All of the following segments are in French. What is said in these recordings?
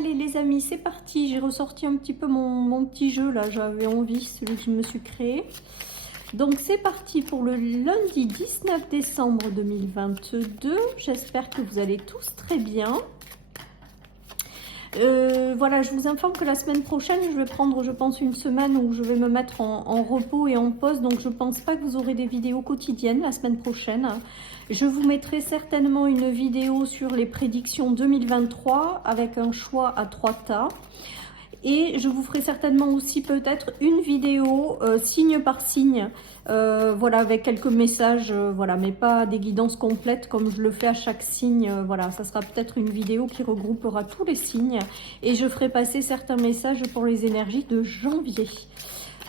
Allez les amis, c'est parti. J'ai ressorti un petit peu mon petit jeu là, j'avais envie, celui que je me suis créé. Donc c'est parti pour le lundi 19 décembre 2022. J'espère que vous allez tous très bien. Voilà, je vous informe que la semaine prochaine, je vais prendre, je pense, une semaine où je vais me mettre en repos et en pause. Donc, je ne pense pas que vous aurez des vidéos quotidiennes la semaine prochaine. Je vous mettrai certainement une vidéo sur les prédictions 2023 avec un choix à 3 tas. Et je vous ferai certainement aussi peut-être une vidéo signe par signe, voilà, avec quelques messages, voilà, mais pas des guidances complètes comme je le fais à chaque signe. Voilà, ça sera peut-être une vidéo qui regroupera tous les signes et je ferai passer certains messages pour les énergies de janvier.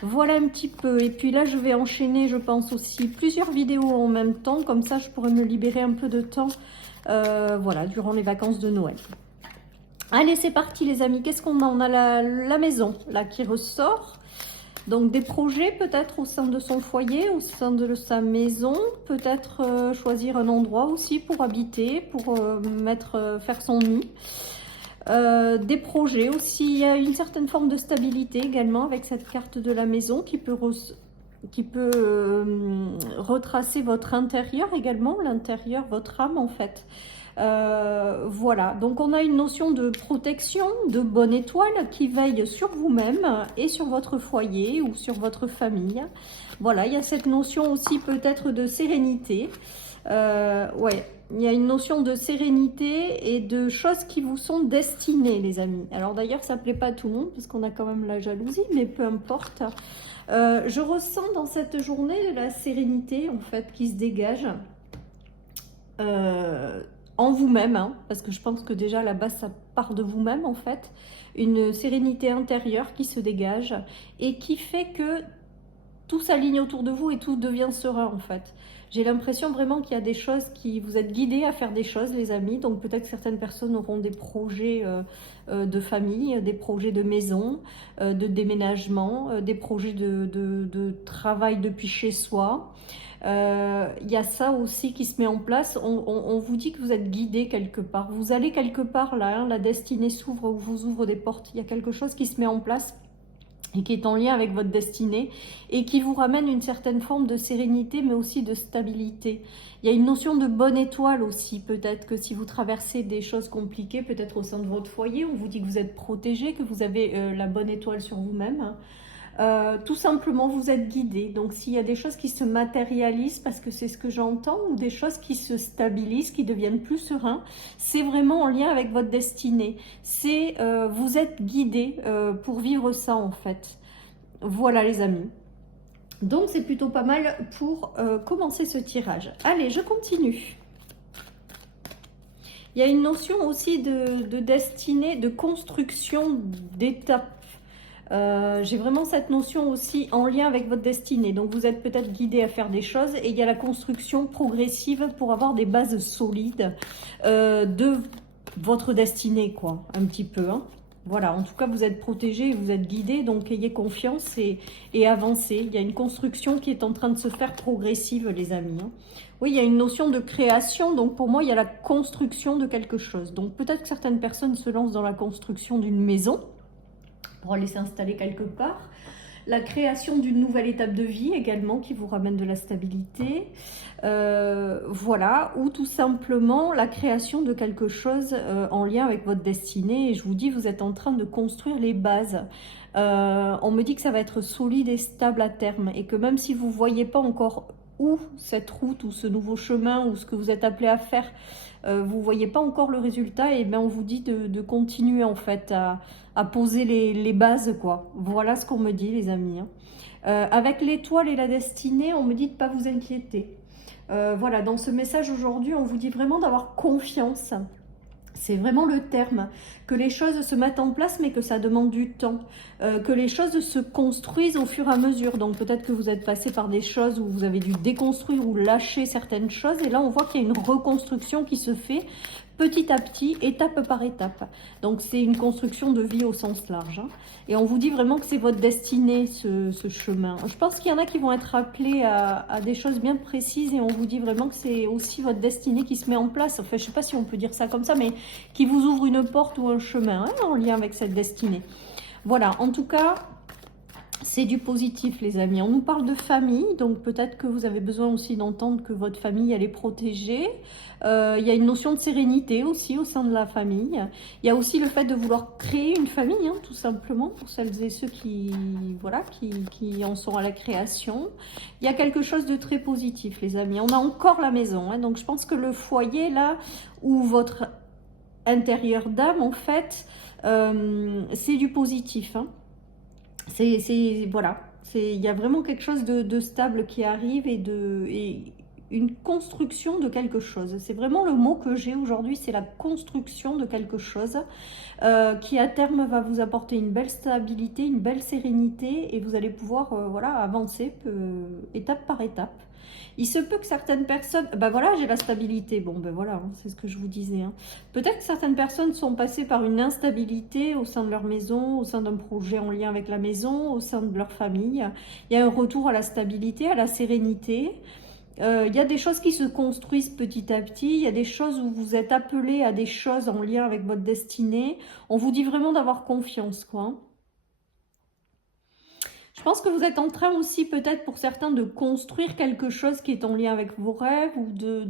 Voilà un petit peu. Et puis là, je vais enchaîner, je pense aussi, plusieurs vidéos en même temps. Comme ça, je pourrai me libérer un peu de temps, voilà, durant les vacances de Noël. Allez, c'est parti les amis. Qu'est-ce qu'on a? On a la maison là qui ressort. Donc des projets peut-être au sein de son foyer, au sein de sa maison. Peut-être choisir un endroit aussi pour habiter, pour faire son nid. Des projets aussi. Il y a une certaine forme de stabilité également avec cette carte de la maison qui peut retracer votre intérieur également, l'intérieur, votre âme en fait. Voilà, donc on a une notion de protection, de bonne étoile qui veille sur vous-même et sur votre foyer ou sur votre famille. Voilà, il y a cette notion aussi peut-être de sérénité. Ouais, il y a une notion de sérénité et de choses qui vous sont destinées, les amis. Alors d'ailleurs, ça ne plaît pas à tout le monde parce qu'on a quand même la jalousie, mais peu importe. Je ressens dans cette journée de la sérénité en fait qui se dégage. En vous-même, hein, parce que je pense que déjà à la base ça part de vous-même en fait, une sérénité intérieure qui se dégage et qui fait que tout s'aligne autour de vous et tout devient serein en fait. J'ai l'impression vraiment qu'il y a des choses qui vous êtes guidés à faire des choses les amis, donc peut-être que certaines personnes auront des projets de famille, des projets de maison, de déménagement, des projets de travail depuis chez soi. Il y a ça aussi qui se met en place. On vous dit que vous êtes guidé quelque part. Vous allez quelque part là, hein, la destinée s'ouvre ou vous ouvre des portes. Il y a quelque chose qui se met en place et qui est en lien avec votre destinée et qui vous ramène une certaine forme de sérénité mais aussi de stabilité. Il y a une notion de bonne étoile aussi, peut-être que si vous traversez des choses compliquées, peut-être au sein de votre foyer, on vous dit que vous êtes protégé, que vous avez la bonne étoile sur vous-même. Tout simplement vous êtes guidé. Donc s'il y a des choses qui se matérialisent, parce que c'est ce que j'entends, ou des choses qui se stabilisent, qui deviennent plus sereins, c'est vraiment en lien avec votre destinée. C'est vous êtes guidé pour vivre ça en fait. Voilà les amis. Donc c'est plutôt pas mal pour commencer ce tirage. Allez, je continue. Il y a une notion aussi de destinée, de construction d'étapes. J'ai vraiment cette notion aussi en lien avec votre destinée. Donc vous êtes peut-être guidé à faire des choses et il y a la construction progressive pour avoir des bases solides de votre destinée, quoi, un petit peu. Hein. Voilà, en tout cas vous êtes protégé, vous êtes guidé, donc ayez confiance et avancez. Il y a une construction qui est en train de se faire progressive, les amis. Hein. Oui, il y a une notion de création, donc pour moi il y a la construction de quelque chose. Donc peut-être que certaines personnes se lancent dans la construction d'une maison pour aller s'installer quelque part. La création d'une nouvelle étape de vie également qui vous ramène de la stabilité. Voilà, ou tout simplement la création de quelque chose en lien avec votre destinée. Et je vous dis, vous êtes en train de construire les bases. On me dit que ça va être solide et stable à terme et que même si vous ne voyez pas encore où cette route ou ce nouveau chemin ou ce que vous êtes appelé à faire, vous ne voyez pas encore le résultat, et bien on vous dit de continuer en fait à poser les bases, quoi. Voilà ce qu'on me dit les amis. Hein. Avec l'étoile et la destinée, on me dit de ne pas vous inquiéter. Voilà, dans ce message aujourd'hui, on vous dit vraiment d'avoir confiance. C'est vraiment le terme, que les choses se mettent en place mais que ça demande du temps, que les choses se construisent au fur et à mesure. Donc peut-être que vous êtes passé par des choses où vous avez dû déconstruire ou lâcher certaines choses et là on voit qu'il y a une reconstruction qui se fait petit à petit, étape par étape. Donc c'est une construction de vie au sens large. Hein. Et on vous dit vraiment que c'est votre destinée, ce chemin. Je pense qu'il y en a qui vont être appelés à des choses bien précises et on vous dit vraiment que c'est aussi votre destinée qui se met en place. Enfin, je ne sais pas si on peut dire ça comme ça, mais qui vous ouvre une porte ou un chemin hein, en lien avec cette destinée. Voilà, en tout cas... C'est du positif, les amis. On nous parle de famille, donc peut-être que vous avez besoin aussi d'entendre que votre famille, elle est protégée. Il y a une notion de sérénité aussi au sein de la famille. Il y a aussi le fait de vouloir créer une famille, hein, tout simplement, pour celles et ceux qui, voilà, qui en sont à la création. Il y a quelque chose de très positif, les amis. On a encore la maison, hein, donc je pense que le foyer, là, où votre intérieur d'âme, en fait, c'est du positif, hein. Voilà, il y a vraiment quelque chose de stable qui arrive et une construction de quelque chose. C'est vraiment le mot que j'ai aujourd'hui, c'est la construction de quelque chose qui à terme va vous apporter une belle stabilité, une belle sérénité et vous allez pouvoir voilà, avancer étape par étape. Il se peut que certaines personnes... Ben voilà, j'ai la stabilité. Bon, ben voilà, hein, c'est ce que je vous disais. Hein. Peut-être que certaines personnes sont passées par une instabilité au sein de leur maison, au sein d'un projet en lien avec la maison, au sein de leur famille. Il y a un retour à la stabilité, à la sérénité. Il y a des choses qui se construisent petit à petit. Il y a des choses où vous êtes appelé à des choses en lien avec votre destinée. On vous dit vraiment d'avoir confiance, quoi. Hein. Je pense que vous êtes en train aussi peut-être pour certains de construire quelque chose qui est en lien avec vos rêves ou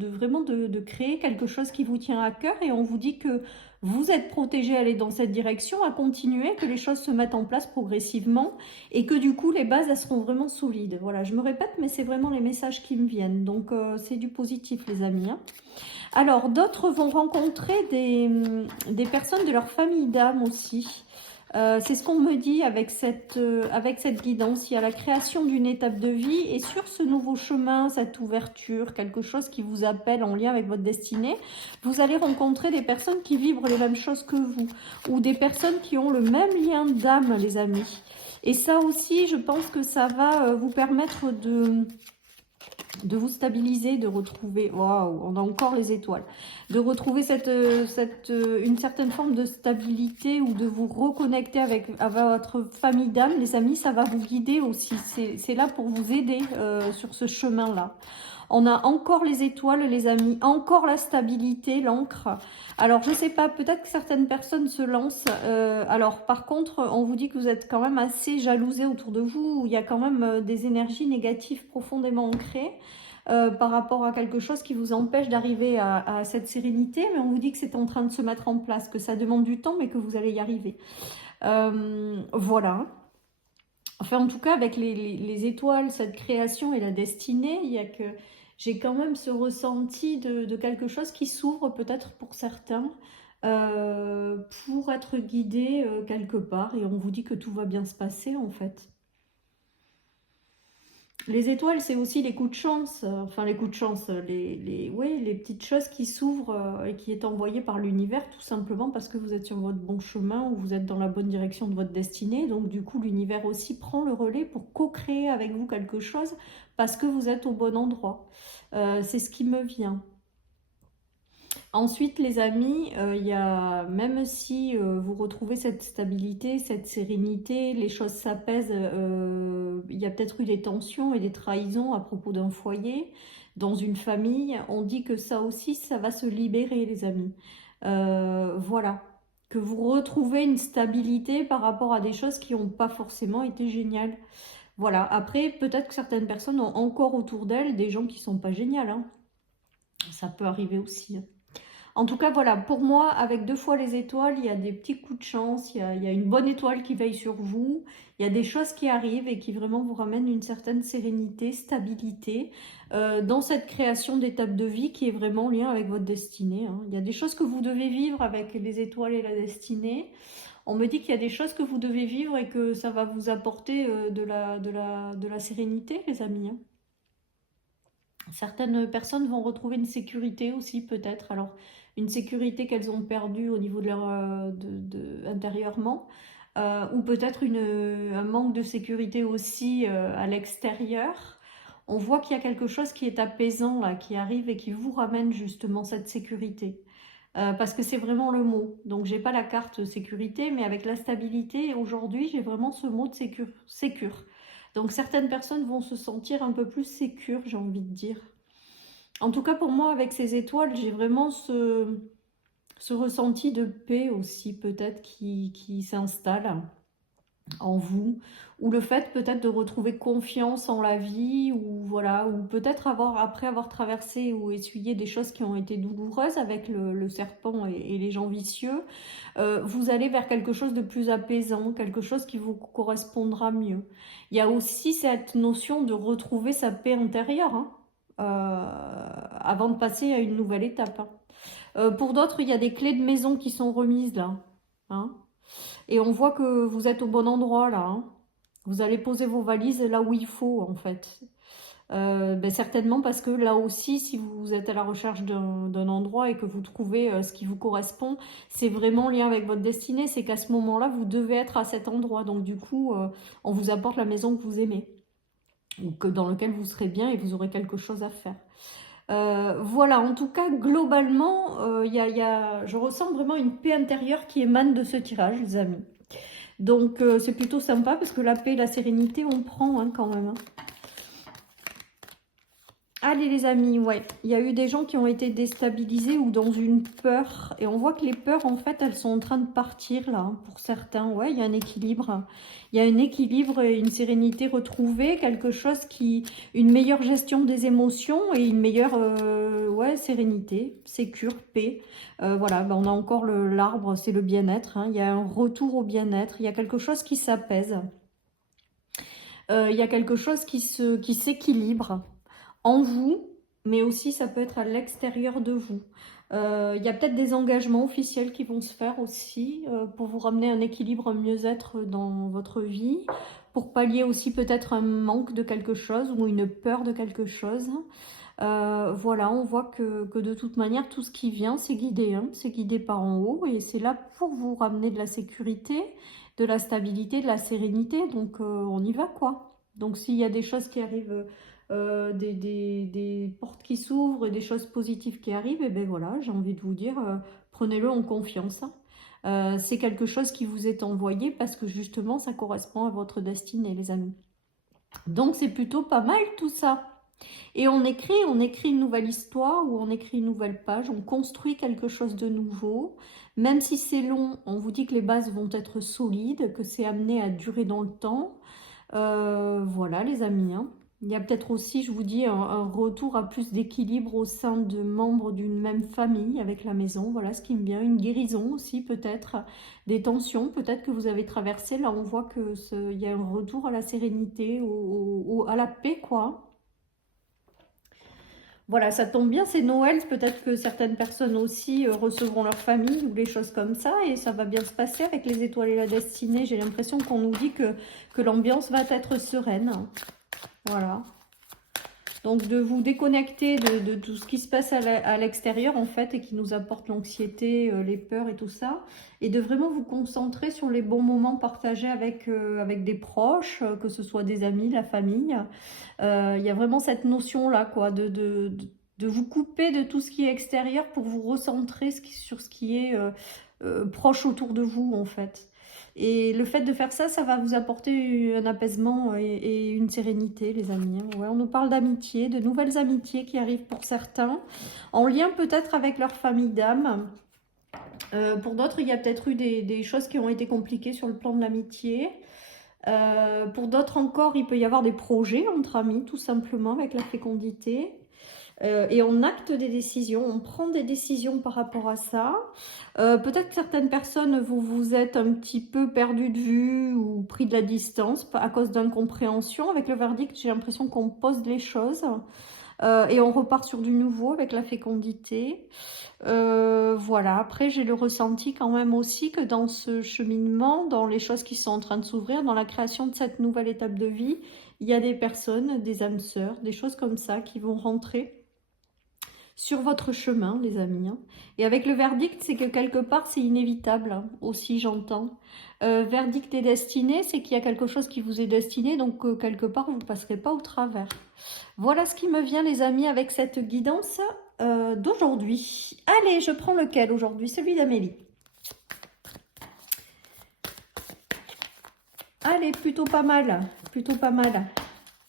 vraiment de créer quelque chose qui vous tient à cœur et on vous dit que vous êtes protégé à aller dans cette direction, à continuer, que les choses se mettent en place progressivement et que du coup les bases elles seront vraiment solides. Voilà, je me répète mais c'est vraiment les messages qui me viennent donc c'est du positif les amis. Hein. Alors d'autres vont rencontrer des personnes de leur famille d'âme aussi. C'est ce qu'on me dit avec cette guidance. Il y a la création d'une étape de vie et sur ce nouveau chemin, cette ouverture, quelque chose qui vous appelle en lien avec votre destinée, vous allez rencontrer des personnes qui vibrent les mêmes choses que vous ou des personnes qui ont le même lien d'âme, les amis. Et ça aussi, je pense que ça va vous permettre de vous stabiliser, de retrouver, waouh, on a encore les étoiles, de retrouver une certaine forme de stabilité ou de vous reconnecter avec votre famille d'âme. Les amis, ça va vous guider aussi, c'est là pour vous aider sur ce chemin-là. On a encore les étoiles, les amis, encore la stabilité, l'ancre. Alors, je sais pas, peut-être que certaines personnes se lancent. Alors, par contre, on vous dit que vous êtes quand même assez jalousé autour de vous. Où il y a quand même des énergies négatives profondément ancrées par rapport à quelque chose qui vous empêche d'arriver à cette sérénité. Mais on vous dit que c'est en train de se mettre en place, que ça demande du temps, mais que vous allez y arriver. Voilà. Enfin, en tout cas, avec les étoiles, cette création et la destinée, il y a que... J'ai quand même ce ressenti de quelque chose qui s'ouvre peut-être pour certains pour être guidé quelque part. Et on vous dit que tout va bien se passer en fait. Les étoiles, c'est aussi les coups de chance, enfin les coups de chance, ouais, les petites choses qui s'ouvrent et qui est envoyées par l'univers tout simplement parce que vous êtes sur votre bon chemin ou vous êtes dans la bonne direction de votre destinée. Donc du coup, l'univers aussi prend le relais pour co-créer avec vous quelque chose parce que vous êtes au bon endroit. C'est ce qui me vient. Ensuite, les amis, même si vous retrouvez cette stabilité, cette sérénité, les choses s'apaisent, il y a peut-être eu des tensions et des trahisons à propos d'un foyer, dans une famille. On dit que ça aussi, ça va se libérer, les amis. Voilà. Que vous retrouvez une stabilité par rapport à des choses qui n'ont pas forcément été géniales. Voilà. Après, peut-être que certaines personnes ont encore autour d'elles des gens qui ne sont pas géniales. Hein. Ça peut arriver aussi. Hein. En tout cas, voilà, pour moi, avec 2 fois les étoiles, il y a des petits coups de chance, il y a une bonne étoile qui veille sur vous, il y a des choses qui arrivent et qui vraiment vous ramènent une certaine sérénité, stabilité dans cette création d'étapes de vie qui est vraiment en lien avec votre destinée. Hein. Il y a des choses que vous devez vivre avec les étoiles et la destinée. On me dit qu'il y a des choses que vous devez vivre et que ça va vous apporter de la sérénité, les amis. Hein. Certaines personnes vont retrouver une sécurité aussi, peut-être. Alors, une sécurité qu'elles ont perdue au niveau de leur intérieurement, ou peut-être un manque de sécurité aussi à l'extérieur. On voit qu'il y a quelque chose qui est apaisant là, qui arrive et qui vous ramène justement cette sécurité. parce que c'est vraiment le mot. Donc, j'ai pas la carte sécurité, mais avec la stabilité, aujourd'hui, j'ai vraiment ce mot de sécure. Donc, certaines personnes vont se sentir un peu plus sécures, j'ai envie de dire. En tout cas, pour moi, avec ces étoiles, j'ai vraiment ce ressenti de paix aussi, peut-être, qui s'installe en vous, ou le fait peut-être de retrouver confiance en la vie, ou voilà, ou peut-être après avoir traversé ou essuyé des choses qui ont été douloureuses avec le serpent et les gens vicieux, vous allez vers quelque chose de plus apaisant, quelque chose qui vous correspondra mieux. Il y a aussi cette notion de retrouver sa paix intérieure, hein, avant de passer à une nouvelle étape, hein. Pour d'autres, il y a des clés de maison qui sont remises là, hein. Et on voit que vous êtes au bon endroit là, hein. Vous allez poser vos valises là où il faut en fait. Certainement parce que là aussi, si vous êtes à la recherche d'un endroit et que vous trouvez ce qui vous correspond, c'est vraiment lié avec votre destinée. C'est qu'à ce moment-là, vous devez être à cet endroit. Donc du coup, on vous apporte la maison que vous aimez, ou dans lequel vous serez bien et vous aurez quelque chose à faire. Voilà, en tout cas, globalement, je ressens vraiment une paix intérieure qui émane de ce tirage, les amis. Donc, c'est plutôt sympa parce que la paix et la sérénité, on prend hein, quand même, hein. Allez les amis, ouais, il y a eu des gens qui ont été déstabilisés ou dans une peur. Et on voit que les peurs, en fait, elles sont en train de partir là, hein, pour certains. Ouais, il y a un équilibre. Il y a un équilibre et une sérénité retrouvée, une meilleure gestion des émotions et une meilleure ouais, sérénité, sécure, paix. Voilà, on a encore l'arbre, c'est le bien-être, hein. Il y a un retour au bien-être, il y a quelque chose qui s'apaise. Il y a quelque chose qui s'équilibre en vous, mais aussi ça peut être à l'extérieur de vous. Il y a peut-être des engagements officiels qui vont se faire aussi pour vous ramener un équilibre, un mieux-être dans votre vie, pour pallier aussi peut-être un manque de quelque chose ou une peur de quelque chose. Voilà, on voit que de toute manière, tout ce qui vient, c'est guidé, hein, c'est guidé par en haut et c'est là pour vous ramener de la sécurité, de la stabilité, de la sérénité. Donc, on y va, quoi. Donc, s'il y a des choses qui arrivent, des portes qui s'ouvrent et des choses positives qui arrivent, et ben voilà, j'ai envie de vous dire, prenez-le en confiance, hein. C'est quelque chose qui vous est envoyé parce que justement, ça correspond à votre destinée, les amis. Donc, c'est plutôt pas mal tout ça. Et on écrit une nouvelle histoire ou on écrit une nouvelle page, on construit quelque chose de nouveau. Même si c'est long, on vous dit que les bases vont être solides, que c'est amené à durer dans le temps. Voilà les amis, hein. Il y a peut-être aussi, je vous dis, un retour à plus d'équilibre au sein de membres d'une même famille avec la maison. Voilà ce qui me vient. Une guérison aussi peut-être, des tensions peut-être que vous avez traversées. Là, on voit qu'il y a un retour à la sérénité, à la paix, quoi. Voilà, ça tombe bien, c'est Noël, peut-être que certaines personnes aussi recevront leur famille ou des choses comme ça, et ça va bien se passer avec les étoiles et la destinée. J'ai l'impression qu'on nous dit que l'ambiance va être sereine. Voilà. Donc de vous déconnecter de tout ce qui se passe à l'extérieur en fait et qui nous apporte l'anxiété, les peurs et tout ça. Et de vraiment vous concentrer sur les bons moments partagés avec des proches, que ce soit des amis, la famille. Il y a vraiment cette notion-là quoi, de vous couper de tout ce qui est extérieur pour vous recentrer sur ce qui est proche autour de vous en fait. Et le fait de faire ça, ça va vous apporter un apaisement et une sérénité, les amis. Ouais, on nous parle d'amitié, de nouvelles amitiés qui arrivent pour certains, en lien peut-être avec leur famille d'âme. Pour d'autres, il y a peut-être eu des choses qui ont été compliquées sur le plan de l'amitié. Pour d'autres encore, il peut y avoir des projets entre amis, tout simplement, avec la fécondité. Et on acte des décisions, on prend des décisions par rapport à ça. Peut-être que certaines personnes, vous êtes un petit peu perdu de vue ou pris de la distance à cause d'incompréhension. Avec le verdict, j'ai l'impression qu'on pose les choses et on repart sur du nouveau avec la fécondité. Voilà, après j'ai le ressenti quand même aussi que dans ce cheminement, dans les choses qui sont en train de s'ouvrir, dans la création de cette nouvelle étape de vie, il y a des personnes, des âmes sœurs, des choses comme ça qui vont rentrer sur votre chemin, les amis, hein. Et avec le verdict, c'est que quelque part, c'est inévitable, hein, aussi, j'entends. Verdict et destiné, c'est qu'il y a quelque chose qui vous est destiné, donc quelque part, vous ne passerez pas au travers. Voilà ce qui me vient, les amis, avec cette guidance. d'aujourd'hui. Allez, je prends lequel aujourd'hui? Celui d'Amélie. Allez, plutôt pas mal, plutôt pas mal.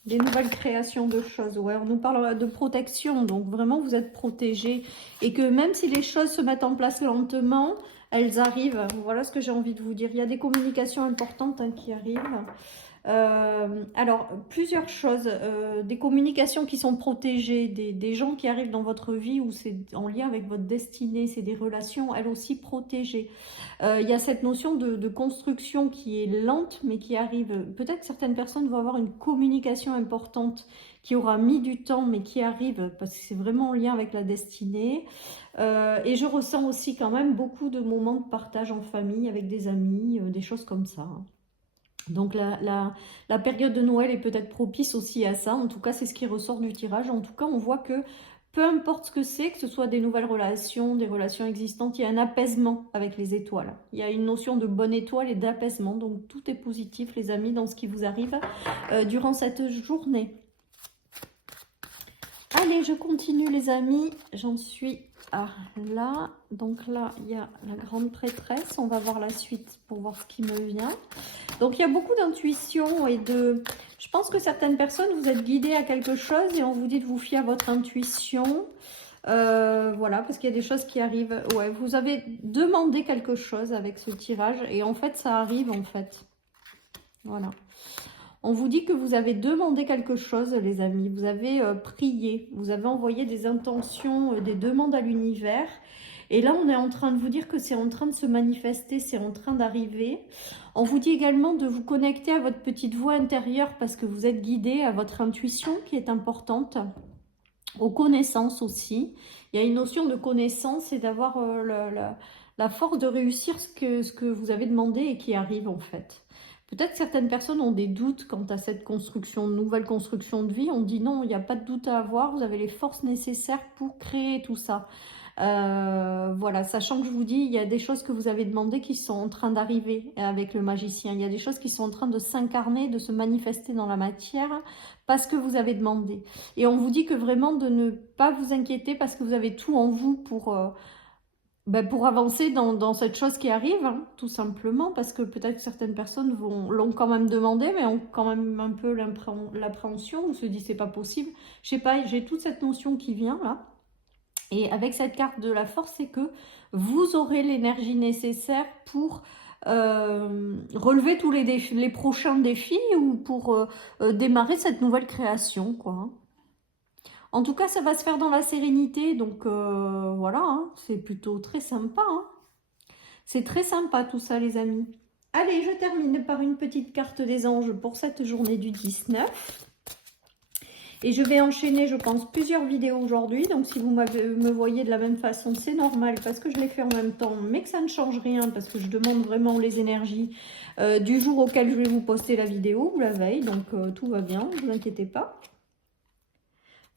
Des nouvelles créations de choses. Ouais, on nous parle de protection, donc vraiment vous êtes protégés. Et que même si les choses se mettent en place lentement, elles arrivent. Voilà ce que j'ai envie de vous dire. Il y a des communications importantes qui arrivent. Alors, plusieurs choses. Des communications qui sont protégées, des gens qui arrivent dans votre vie où c'est en lien avec votre destinée, c'est des relations, elles aussi protégées. Il y a cette notion de construction qui est lente, mais qui arrive. Peut-être certaines personnes vont avoir une communication importante qui aura mis du temps, mais qui arrive, parce que c'est vraiment en lien avec la destinée. Et je ressens aussi quand même beaucoup de moments de partage en famille, avec des amis, des choses comme ça. Donc la période de Noël est peut-être propice aussi à ça. En tout cas, c'est ce qui ressort du tirage. En tout cas, on voit que peu importe ce que ce soit des nouvelles relations, des relations existantes, il y a un apaisement avec les étoiles. Il y a une notion de bonne étoile et d'apaisement. Donc tout est positif, les amis, dans ce qui vous arrive durant cette journée. Allez, je continue, les amis. J'en suis à là. Donc là, il y a la grande prêtresse. On va voir la suite pour voir ce qui me vient. Donc, il y a beaucoup d'intuition et de... Je pense que certaines personnes, vous êtes guidées à quelque chose et on vous dit de vous fier à votre intuition. Voilà, parce qu'il y a des choses qui arrivent. Ouais, vous avez demandé quelque chose avec ce tirage et en fait, ça arrive en fait. Voilà. On vous dit que vous avez demandé quelque chose, les amis. Vous avez prié, vous avez envoyé des intentions, des demandes à l'univers. Et là, on est en train de vous dire que c'est en train de se manifester, c'est en train d'arriver. On vous dit également de vous connecter à votre petite voix intérieure parce que vous êtes guidé à votre intuition qui est importante, aux connaissances aussi. Il y a une notion de connaissance et d'avoir la force de réussir ce que vous avez demandé et qui arrive en fait. Peut-être certaines personnes ont des doutes quant à cette construction, nouvelle construction de vie. On dit non, il n'y a pas de doute à avoir, vous avez les forces nécessaires pour créer tout ça. Voilà, sachant que je vous dis, il y a des choses que vous avez demandées qui sont en train d'arriver avec le magicien. Il y a des choses qui sont en train de s'incarner, de se manifester dans la matière parce que vous avez demandé. Et on vous dit que vraiment de ne pas vous inquiéter parce que vous avez tout en vous pour avancer dans cette chose qui arrive, hein, tout simplement, parce que peut-être certaines personnes l'ont quand même demandé, mais ont quand même un peu l'appréhension, ou se disent c'est pas possible. Je sais pas, j'ai toute cette notion qui vient là. Et avec cette carte de la force, c'est que vous aurez l'énergie nécessaire pour relever tous les prochains défis ou pour démarrer cette nouvelle création, quoi. En tout cas, ça va se faire dans la sérénité, donc voilà, hein, c'est plutôt très sympa. Hein. C'est très sympa tout ça, les amis. Allez, je termine par une petite carte des anges pour cette journée du 19. Et je vais enchaîner, je pense, plusieurs vidéos aujourd'hui. Donc, si vous me voyez de la même façon, c'est normal parce que je les fais en même temps, mais que ça ne change rien parce que je demande vraiment les énergies du jour auquel je vais vous poster la vidéo ou la veille. Donc, tout va bien, ne vous inquiétez pas.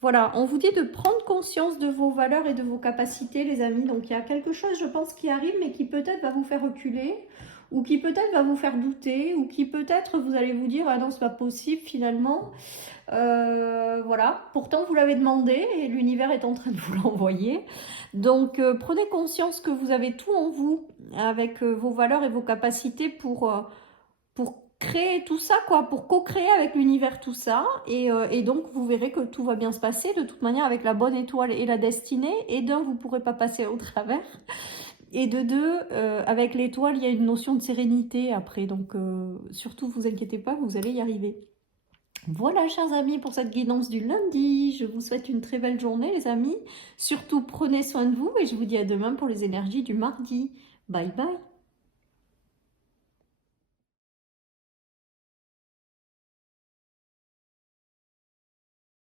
Voilà, on vous dit de prendre conscience de vos valeurs et de vos capacités, les amis. Donc, il y a quelque chose, je pense, qui arrive, mais qui peut-être va vous faire reculer, ou qui peut-être va vous faire douter, ou qui peut-être vous allez vous dire « Ah non, c'est pas possible, finalement. » Voilà, pourtant, vous l'avez demandé et l'univers est en train de vous l'envoyer. Donc, prenez conscience que vous avez tout en vous, avec vos valeurs et vos capacités pour créer tout ça, quoi, pour co-créer avec l'univers tout ça, et donc vous verrez que tout va bien se passer, de toute manière avec la bonne étoile et la destinée, et d'un, vous ne pourrez pas passer au travers, et de deux, avec l'étoile, il y a une notion de sérénité après, donc surtout vous inquiétez pas, vous allez y arriver. Voilà, chers amis, pour cette guidance du lundi, je vous souhaite une très belle journée, les amis, surtout prenez soin de vous, et je vous dis à demain pour les énergies du mardi. Bye bye.